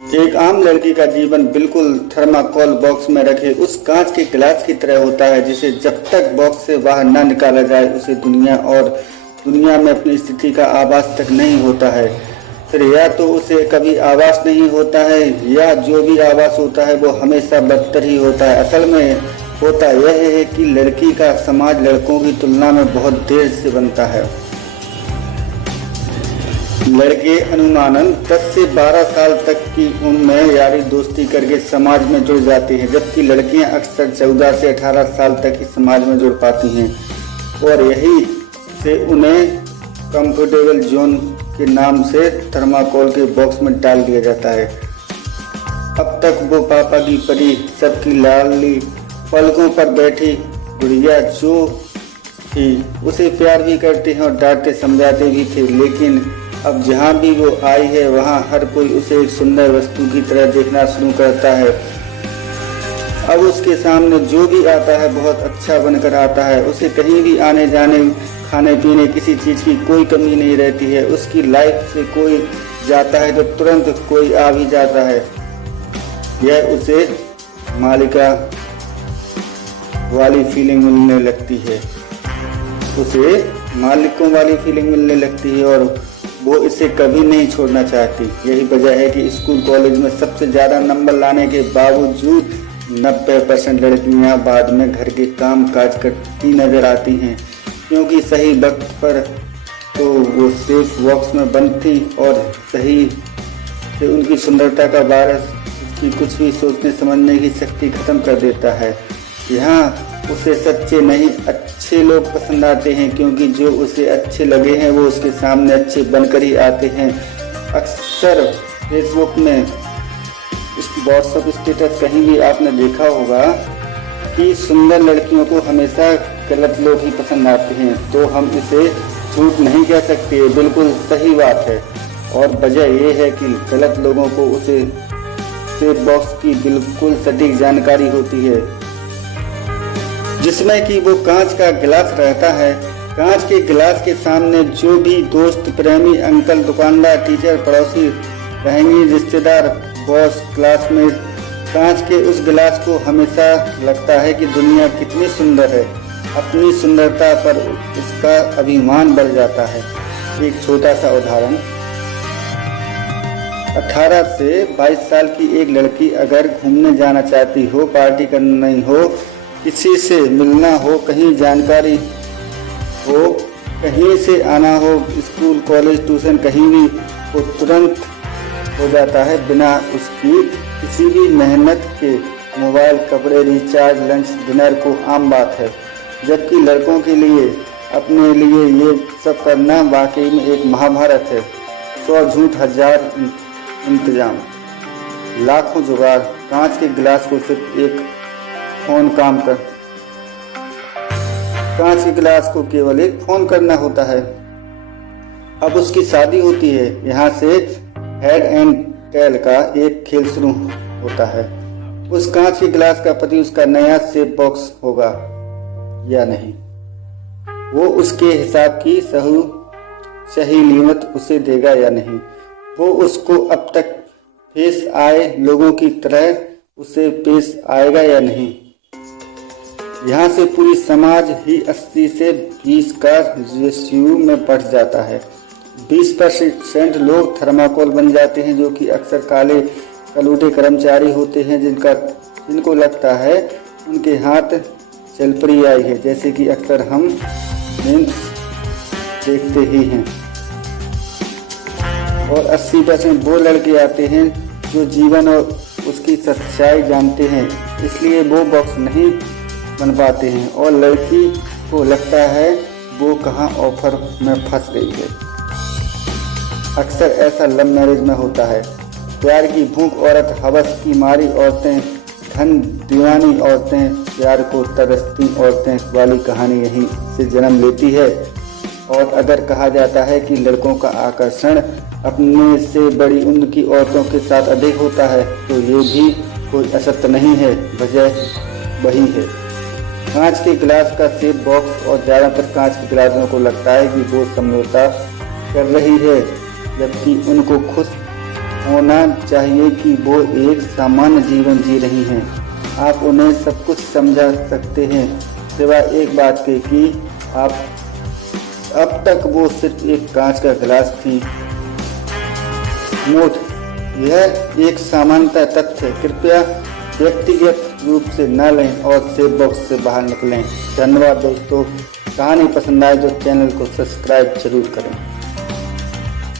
एक आम लड़की का जीवन बिल्कुल थर्माकोल बॉक्स में रखे उस कांच के गिलास की तरह होता है, जिसे जब तक बॉक्स से बाहर न निकाला जाए उसे दुनिया में अपनी स्थिति का आभास तक नहीं होता है। फिर या तो उसे कभी आभास नहीं होता है या जो भी आभास होता है वो हमेशा बदतर ही होता है। असल में होता यह है कि लड़की का समाज लड़कों की तुलना में बहुत देर से बनता है। लड़के अनुमानन 10 से 12 साल तक की उम्र में यारी दोस्ती करके समाज में जुड़ जाते हैं, जबकि लड़कियां अक्सर 14 से 18 साल तक इस समाज में जुड़ पाती हैं और यही से उन्हें कंफर्टेबल जोन के नाम से थर्माकोल के बॉक्स में डाल दिया जाता है। अब तक वो पापा की परी, सबकी लाडली, पलकों पर बैठी गुड़िया जो थी उसे प्यार भी करते हैं और डांटते समझाते भी थे, लेकिन अब जहाँ भी वो आई है वहाँ हर कोई उसे एक सुंदर वस्तु की तरह देखना शुरू करता है। अब उसके सामने जो भी आता है बहुत अच्छा बनकर आता है। उसे कहीं भी आने जाने, खाने पीने, किसी चीज़ की कोई कमी नहीं रहती है। उसकी लाइफ से कोई जाता है तो तुरंत कोई आ भी जाता है। यह उसे मालिका वाली फीलिंग मिलने लगती है, उसे मालिकों वाली फीलिंग मिलने लगती है और वो इसे कभी नहीं छोड़ना चाहती। यही वजह है कि स्कूल कॉलेज में सबसे ज़्यादा नंबर लाने के बावजूद 90% लड़कियां बाद में घर के काम काज करती नजर आती हैं, क्योंकि सही वक्त पर तो वो सेफ बॉक्स में बंद थी और सही से उनकी सुंदरता का वायरस उसकी कुछ भी सोचने समझने की शक्ति खत्म कर देता है। यहाँ उसे सच्चे नहीं अच्छे लोग पसंद आते हैं, क्योंकि जो उसे अच्छे लगे हैं वो उसके सामने अच्छे बनकर ही आते हैं। अक्सर फेसबुक में व्हाट्सएप स्टेटस कहीं भी आपने देखा होगा कि सुंदर लड़कियों को हमेशा गलत लोग ही पसंद आते हैं, तो हम इसे झूठ नहीं कह सकते, बिल्कुल सही बात है। और वजह यह है कि गलत लोगों को उसे सेफ बॉक्स की बिल्कुल सटीक जानकारी होती है, जिसमें कि वो कांच का गिलास रहता है। कांच के गिलास के सामने जो भी दोस्त, प्रेमी, अंकल, दुकानदार, टीचर, पड़ोसी रहेंगे, रिश्तेदार, बॉस, क्लासमेट, कांच के उस गिलास को हमेशा लगता है कि दुनिया कितनी सुंदर है। अपनी सुंदरता पर उसका अभिमान बढ़ जाता है। एक छोटा सा उदाहरण, 18 से 22 साल की एक लड़की अगर घूमने जाना चाहती हो, पार्टी करनी हो, किसी से मिलना हो, कहीं जानकारी हो, कहीं से आना हो, स्कूल, कॉलेज, ट्यूशन, कहीं भी, वो तुरंत हो जाता है बिना उसकी किसी भी मेहनत के। मोबाइल, कपड़े, रिचार्ज, लंच, डिनर को आम बात है, जबकि लड़कों के लिए अपने लिए ये सब करना वाकई में एक महाभारत है। 100 झूठ, 1000 इंतजाम, लाखों जुगाड़। कांच के गिलास को सिर्फ एक फोन कांच के गिलास को केवल एक फोन करना होता है। अब उसकी शादी होती है। यहाँ से हेड एंड टेल का एक खेल शुरू होता है। उस कांच के गिलास का पति उसका नया सेफ बॉक्स होगा या नहीं, वो उसके हिसाब की सही कीमत उसे देगा या नहीं, वो उसको अब तक पेश आए लोगों की तरह उसे पेश आएगा या नहीं। यहाँ से पूरी समाज ही 80 से 20 का रेशियो में बढ़ जाता है। 20% लोग थर्माकोल बन जाते हैं, जो कि अक्सर काले कलूटे कर्मचारी होते हैं, जिनको लगता है उनके हाथ चलपड़ी आई है, जैसे कि अक्सर हम देखते ही हैं। और 80% वो लड़के आते हैं जो जीवन और उसकी सच्चाई जानते हैं, इसलिए वो बॉक्स नहीं बन पाते हैं और लड़की को लगता है वो कहाँ ऑफर में फंस गई है। अक्सर ऐसा लव मैरिज में होता है। प्यार की भूख औरत, हवस की मारी औरतें, धन दीवानी औरतें, प्यार को तरसती औरतें वाली कहानी यहीं से जन्म लेती है। और अगर कहा जाता है कि लड़कों का आकर्षण अपने से बड़ी उम्र की औरतों के साथ अधिक होता है, तो ये भी कोई असत्य नहीं है, वजह वही है। कांच के गिलास का सेफ बॉक्स और ज़्यादातर कांच के गिलासों को लगता है कि वो समझौता कर रही है, जबकि उनको खुश होना चाहिए कि वो एक सामान्य जीवन जी रही हैं। आप उन्हें सब कुछ समझा सकते हैं सिवाय एक बात के कि अब तक वो सिर्फ एक कांच का गिलास थी। नोट: यह एक सामान्यतः तथ्य है। कृपया व्यक्तिगत रूप से न लें और सेव बॉक्स से बाहर निकलें। धन्यवाद दोस्तों। कहानी पसंद आए तो चैनल को सब्सक्राइब जरूर करें।